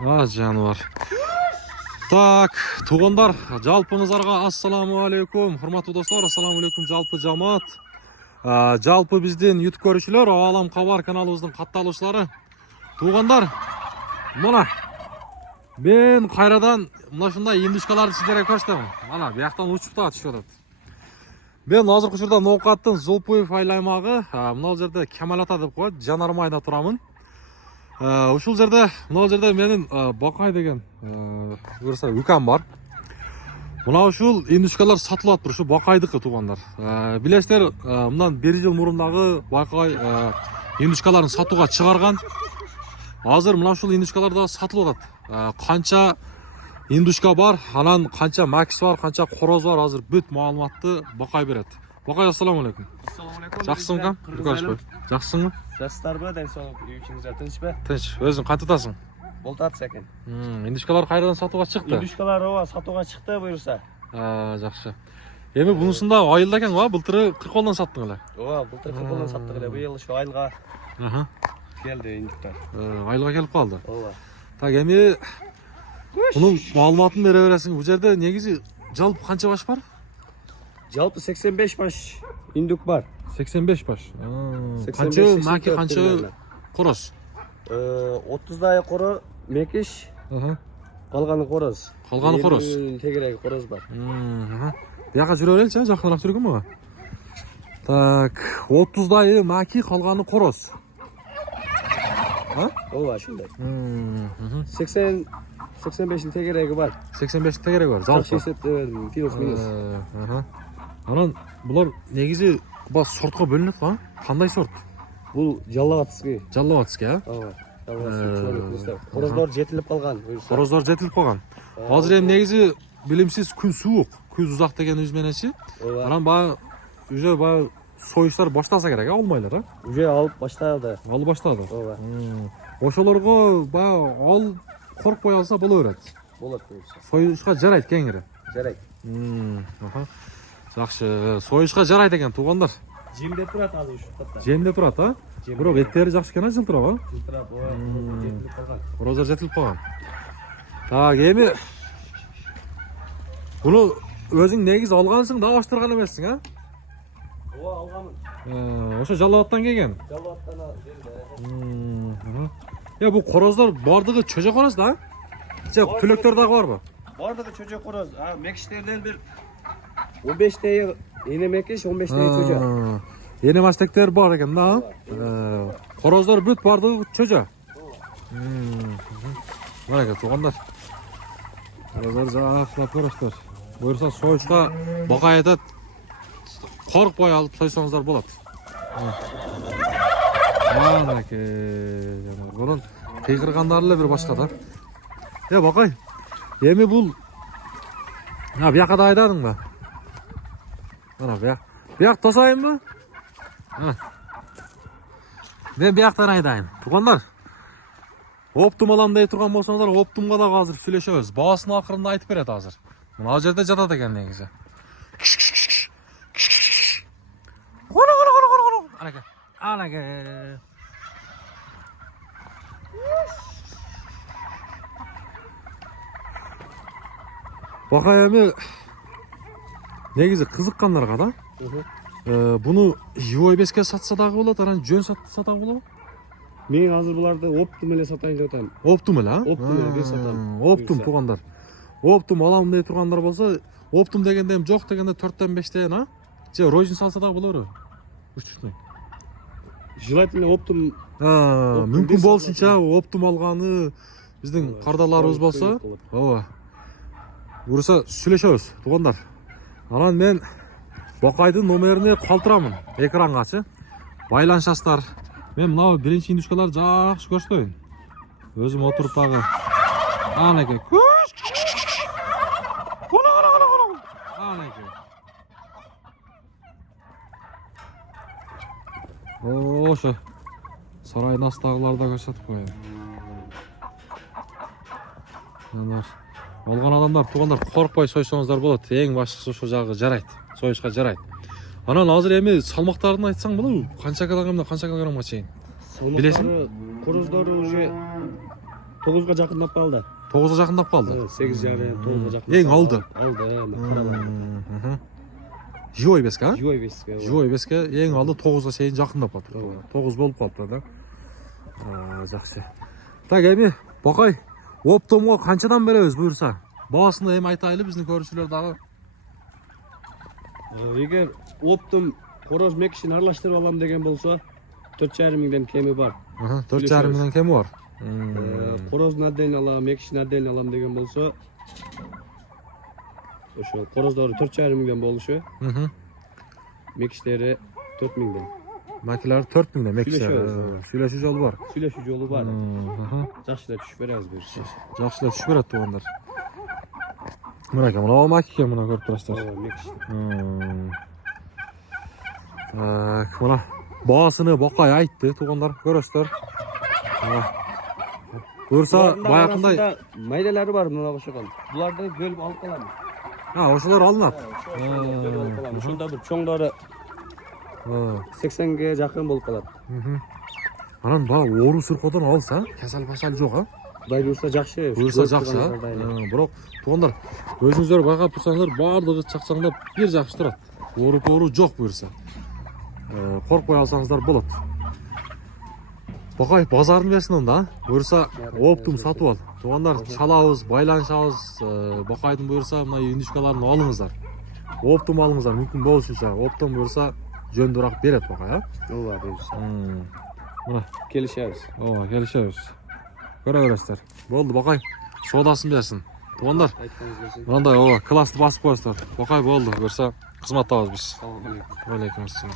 Жануар. Так, туғандар, жалпыңызарға ассаламу алейкум. Құрматты достар, ассаламу алейкум жалпы жамаат. Жалпы бізден YouTube көрушілер, Алам Хабар каналымыздың қатталушылары. Туғандар, мұна. Мен қайрадан мына шындай емдішкаларды сіздерге көрсетемін. Мана, бияқтан ұшып та түшіп жатады. Мен азыр құшырда Ноқаттың Зулпуев айлаймағы, мынау жерде Кемал ата деп қояды, Жанармайда тұрамын. Ушул жерде, мынау жерде менің Бақай деген үкам бар. Мына ушул емдішкалар сатылат бір, шу Бақайдықы туғандар. Білесіздер, мындан 1 жыл мұрындағы Бақай емдішкаларын сатуға шығарған. Азыр мына ушул емдішкаларда сатылып жатады. Қанша индушка бар, анан қанша мәкіс бар, қанша қороз бар, азыр бүт маалыматты Бақай береді. Бақай, ассаламу алейкум. Жақсысың ка? Жақсысың ба? Жақсылар ба, денсаулық үйіңізде тыныш па? Тыныш. Өзің қантытасың? Болтатыс екен. Индушкалар қайрадан сатуға шықты? Индушкалар сатуға шықты бұйырса. Жақсы. Эми бунусунда айылда экен ба? Былтыры 40 қолдан саттың эле. Былтыр 40 қолдан саттық эле. Быйыл ошо айылга келди индуктар. Айылга келип калды. Ооба. Так, эми bunun маалыматын бере бересиң. Бул жерде негизи жалпы канча баш бар? Жалпы 85 баш индук бар. 85 баш. Канча маки, канча короз? 30дай коро мекиш, калганы короз. Калганы короз. Тегереги короз бар. Бияка жүрө береличи, жакыныраак жүргөн мага. Так, 30дай маки, калганы короз. Ооба, ошондой. 85 тегереги бар. 85 тегереги бар. Жалпы есептеп плюс минус. Анан булар негизи бас сортко бөлүнөт го? Кандай сорт? Бул жаллабатский. Жаллабатский, Ооба. Короздор жетилип калган. Короздор жетилип калган. Азыр эми негизи билимсиз күн суук, күз узак деген үз мененчи. Анан уже союштар баштаса керек, олмайлар, Уже алып баштады. Алып баштады. Ооба. Ошолорго ал коркпой алса боло берет. Болот буюрса. Союшка жарайт кеңири. Жарайт. Жакшы, союшка жарайт экен туугандар. Жемде турат азыр ушукта. Жемде турат, Бирок эттери жакшы экен, жылтырап, Жылтырап, жетилип калган. Короздар жетилип калган. Так, эми буну өзүң негиз алгансың, да оштурган эмессиң, Ооба, алганмын. Ошо Жалал-Абадтан келген. Жалал-Абадтан келди. Бул короздар бардыгы чөжө короз да? Же түлөктөр дагы барбы? Бардыгы чөжө короз. Мекиштерден бир 15 эне мекиш, 15 чөжө. Эне мастектер бар экен да? Короздар бүт бардыгы чөжө. Мына экен туугандар. Короздар жакшылап көрөсүздөр. Буюрса союшка Бакай айтат, коркпой алып сойсоңуздар болот. Манеке, bunun кыйкыргандар эле бир башка да. Бакай, эми бул бияка да айдадыңбы? Мына бияк тосайынбы? Мен бияктан айдайын. Туугандар, оптум алам дей турган болсоңуздар, оптумга дагы азыр сүйлөшөбүз. Баасын акырында айтып берет азыр. Мына жерде жатат экен негизи. Анаке. Бакай эми негизи кызыккандарга да. Буну живой беске сатса дагы болот, анан жөн сатса дагы болобу? Мен азыр буларды оптум эле сатайын деп атам. Оптум эле, Оптум эле сатам. Оптум туугандар. Оптум алам дей тургандар болсо, оптум дегенде эми жок дегенде 4-тен 5тен, Же розин салса дагы болору? Уштурмай. Желательно оптум. Мүмкүн болушунча оптум алганы биздин кардаларыбыз болсо, ооба. Буюрса сүйлөшөбүз, туугандар. Анан мен Бакайдын номерине калтырамын экранга, байланышасыздар. Мен мына биринчи индушкаларды жакшы көрсөтөйүн. Өзүм отуруп дагы. Анеке. Анеке. Ошо сарайдын астагыларды көрсөтүп коеюн. Алган адамдар, туугандар, коркпой сойсоңуздар болот. Эң башкысы ошо жагы жарайт. Союшка жарайт. Анан азыр эми салмактарын айтсаң болобу? Канча килограммдан канча килограммга чейин? Билесиң? Короздору уже 9'ga жақындап қалды. 9'a жақындап қалды. 8 жарым, 9'ga жақындап. Ең алды. Алды. Живой беске, а? Живой беске. Живой беске ең алды 9'a шейін жақындап қалды. 9 болып қалды да. Жақсы. Так, эми Бақай, оптомға қаншадан береміз бұйырса? Бағасында эми айтайлы біздің көрушілер дағы. Егер оптом қороз мекішін аралаштырып алам деген болса, 4,5 мыңдан кеми бар. 4,5 мыңдан кеми бар. Қороздың отдельно алам, мекішін отдельно алам деген болса, ошо қороздары 4,5 мыңдан болушу. Мекіштері 4 мыңдан. Макилар 4 мыңдан мекіштері. Сүйлөшүү жолу бар. Сүйлөшүү жолу бар. Жакшылап түшүп беребиз буюрса. Жакшылап түшүп берет тугандар. Мынакей, мына макике мына көрүп турасыздар. Так, мына баасыны Бакай айтты тугандар, көрөсүздөр. Буюрса баягындай майдалары бар мына ошогон. Буларды бөлүп алып каламыз. Ошолор алынат. Ошондо бир чоңдору 80ге жакын болуп калат. Анан баягы оору сыркоодон алса, кесел жок, а? Кудай буюрса жакшы. Буюрса жакшы. Бирок тугандар, өзүңүздөр байкап турсаңыздар, баардыгы чакчаңдап бир жакшы турат. Оору жок буюрса. Коркпой алсаңыздар болот. Бакай базарын берсин онда, буюрса оптум сатып ал. Тугандар, чалабыз, байланышабыз, Бакайдын буюрса мына индюшкаларын алыңыздар. Оптум алыңыздар, мүмкүн болушунча. Оптум буюрса жөндүрөөк берет Бакай, а? Ооба, буюрса. Мына Келишебиз. ооба, келишебиз. Көрө бересиздер. Болду Бакай, соодасын берсин. Тугандар, мындай ооба, классты басып коесуздар. Бакай болду, буюрса кызматтабыз биз. Салам алейкум. Алейкум ассалам.